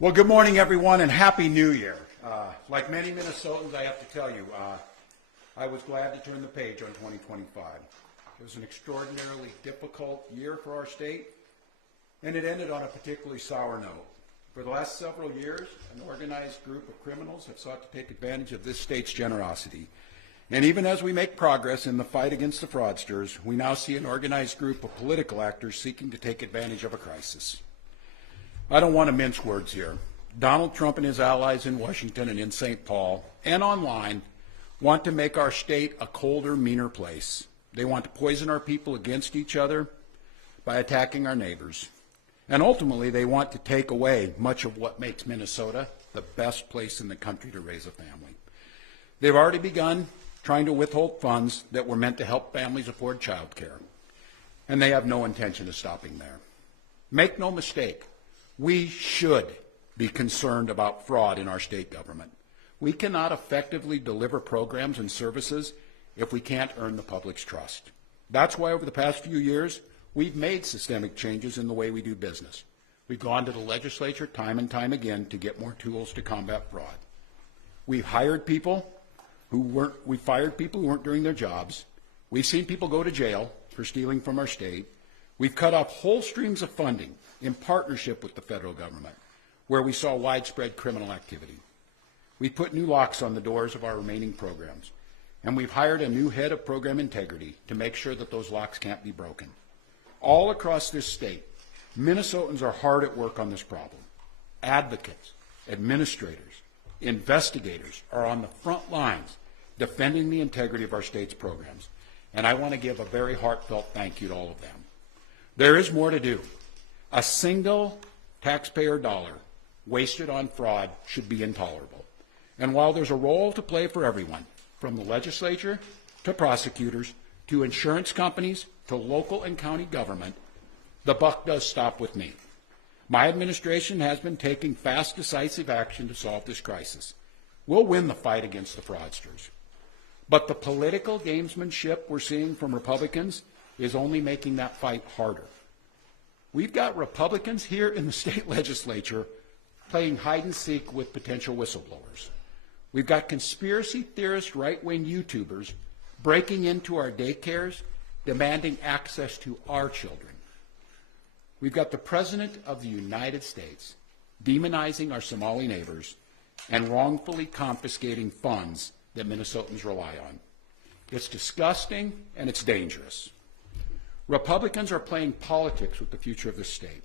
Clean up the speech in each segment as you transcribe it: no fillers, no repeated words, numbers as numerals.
Well, good morning, everyone, and Happy New Year. Like many Minnesotans, I have to tell you, I was glad to turn the page on 2025. It was an extraordinarily difficult year for our state, and it ended on a particularly sour note. For the last several years, an organized group of criminals have sought to take advantage of this state's generosity. And even as we make progress in the fight against the fraudsters, we now see an organized group of political actors seeking to take advantage of a crisis. I don't want to mince words here. Donald Trump and his allies in Washington and in St. Paul and online want to make our state a colder, meaner place. They want to poison our people against each other by attacking our neighbors. And ultimately, they want to take away much of what makes Minnesota the best place in the country to raise a family. They've already begun trying to withhold funds that were meant to help families afford child care. And they have no intention of stopping there. Make no mistake. We should be concerned about fraud in our state government. We cannot effectively deliver programs and services if we can't earn the public's trust. That's why over the past few years, we've made systemic changes in the way we do business. We've gone to the legislature time and time again to get more tools to combat fraud. We've fired people who weren't doing their jobs. We've seen people go to jail for stealing from our state. We've cut off whole streams of funding in partnership with the federal government, where we saw widespread criminal activity. We've put new locks on the doors of our remaining programs, and we've hired a new head of program integrity to make sure that those locks can't be broken. All across this state, Minnesotans are hard at work on this problem. Advocates, administrators, investigators are on the front lines defending the integrity of our state's programs, and I want to give a very heartfelt thank you to all of them. There is more to do. A single taxpayer dollar wasted on fraud should be intolerable. And while there's a role to play for everyone, from the legislature to prosecutors to insurance companies to local and county government, the buck does stop with me. My administration has been taking fast, decisive action to solve this crisis. We'll win the fight against the fraudsters. But the political gamesmanship we're seeing from Republicans is only making that fight harder. We've got Republicans here in the state legislature playing hide and seek with potential whistleblowers. We've got conspiracy theorist right-wing YouTubers breaking into our daycares, demanding access to our children. We've got the President of the United States demonizing our Somali neighbors and wrongfully confiscating funds that Minnesotans rely on. It's disgusting and it's dangerous. Republicans are playing politics with the future of this state.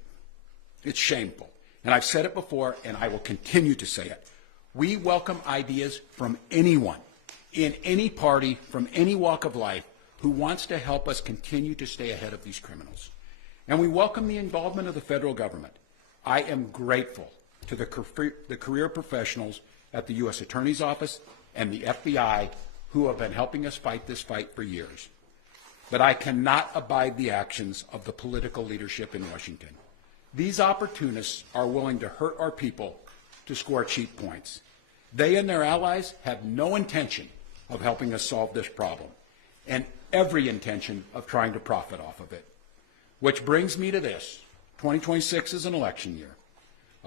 It's shameful. And I've said it before, and I will continue to say it. We welcome ideas from anyone, in any party, from any walk of life, who wants to help us continue to stay ahead of these criminals. And we welcome the involvement of the federal government. I am grateful to the career professionals at the U.S. Attorney's Office and the FBI who have been helping us fight this fight for years. But I cannot abide the actions of the political leadership in Washington. These opportunists are willing to hurt our people to score cheap points. They and their allies have no intention of helping us solve this problem, and every intention of trying to profit off of it. Which brings me to this. 2026 is an election year.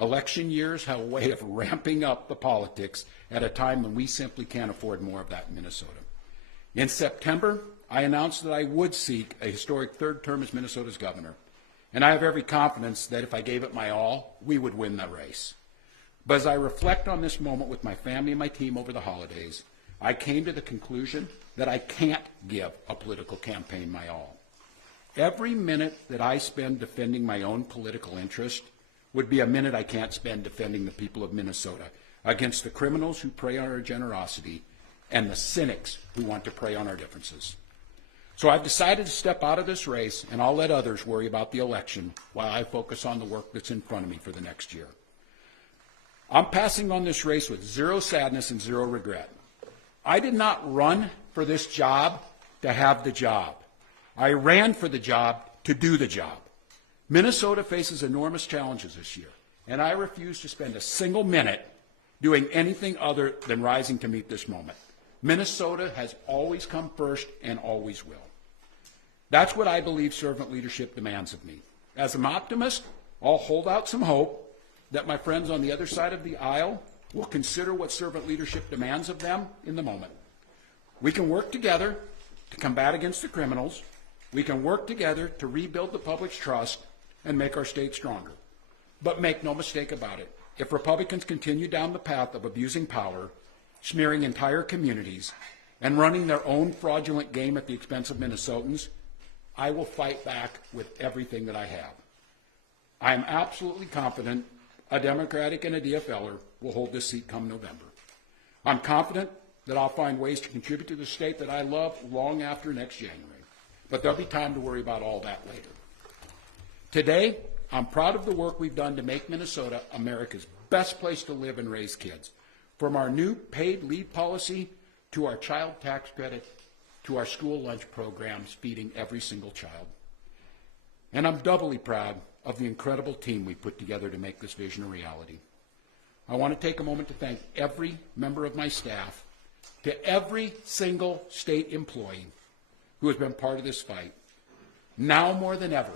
Election years have a way of ramping up the politics at a time when we simply can't afford more of that in Minnesota. In September, I announced that I would seek a historic third term as Minnesota's governor, and I have every confidence that if I gave it my all, we would win the race. But as I reflect on this moment with my family and my team over the holidays, I came to the conclusion that I can't give a political campaign my all. Every minute that I spend defending my own political interest would be a minute I can't spend defending the people of Minnesota against the criminals who prey on our generosity and the cynics who want to prey on our differences. So I've decided to step out of this race, and I'll let others worry about the election while I focus on the work that's in front of me for the next year. I'm passing on this race with zero sadness and zero regret. I did not run for this job to have the job. I ran for the job to do the job. Minnesota faces enormous challenges this year, and I refuse to spend a single minute doing anything other than rising to meet this moment. Minnesota has always come first and always will. That's what I believe servant leadership demands of me. As an optimist, I'll hold out some hope that my friends on the other side of the aisle will consider what servant leadership demands of them in the moment. We can work together to combat against the criminals. We can work together to rebuild the public's trust and make our state stronger. But make no mistake about it, if Republicans continue down the path of abusing power, smearing entire communities, and running their own fraudulent game at the expense of Minnesotans, I will fight back with everything that I have. I am absolutely confident a Democratic and a DFLer will hold this seat come November. I'm confident that I'll find ways to contribute to the state that I love long after next January. But there'll be time to worry about all that later. Today, I'm proud of the work we've done to make Minnesota America's best place to live and raise kids. From our new paid leave policy to our child tax credit to our school lunch programs feeding every single child. And I'm doubly proud of the incredible team we put together to make this vision a reality. I want to take a moment to thank every member of my staff, to every single state employee who has been part of this fight. Now more than ever,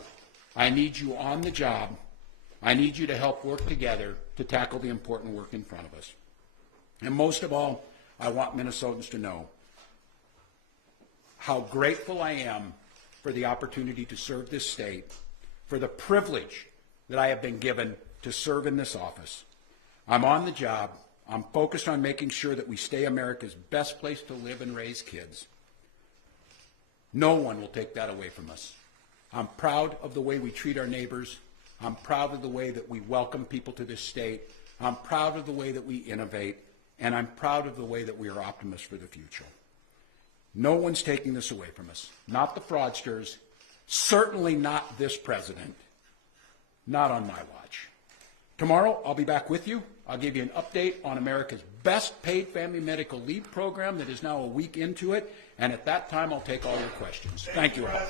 I need you on the job. I need you to help work together to tackle the important work in front of us. And most of all, I want Minnesotans to know how grateful I am for the opportunity to serve this state, for the privilege that I have been given to serve in this office. I'm on the job. I'm focused on making sure that we stay America's best place to live and raise kids. No one will take that away from us. I'm proud of the way we treat our neighbors. I'm proud of the way that we welcome people to this state. I'm proud of the way that we innovate. And I'm proud of the way that we are optimists for the future. No one's taking this away from us. Not the fraudsters. Certainly not this president. Not on my watch. Tomorrow, I'll be back with you. I'll give you an update on America's best paid family medical leave program that is now a week into it. And at that time, I'll take all your questions. Thank you all.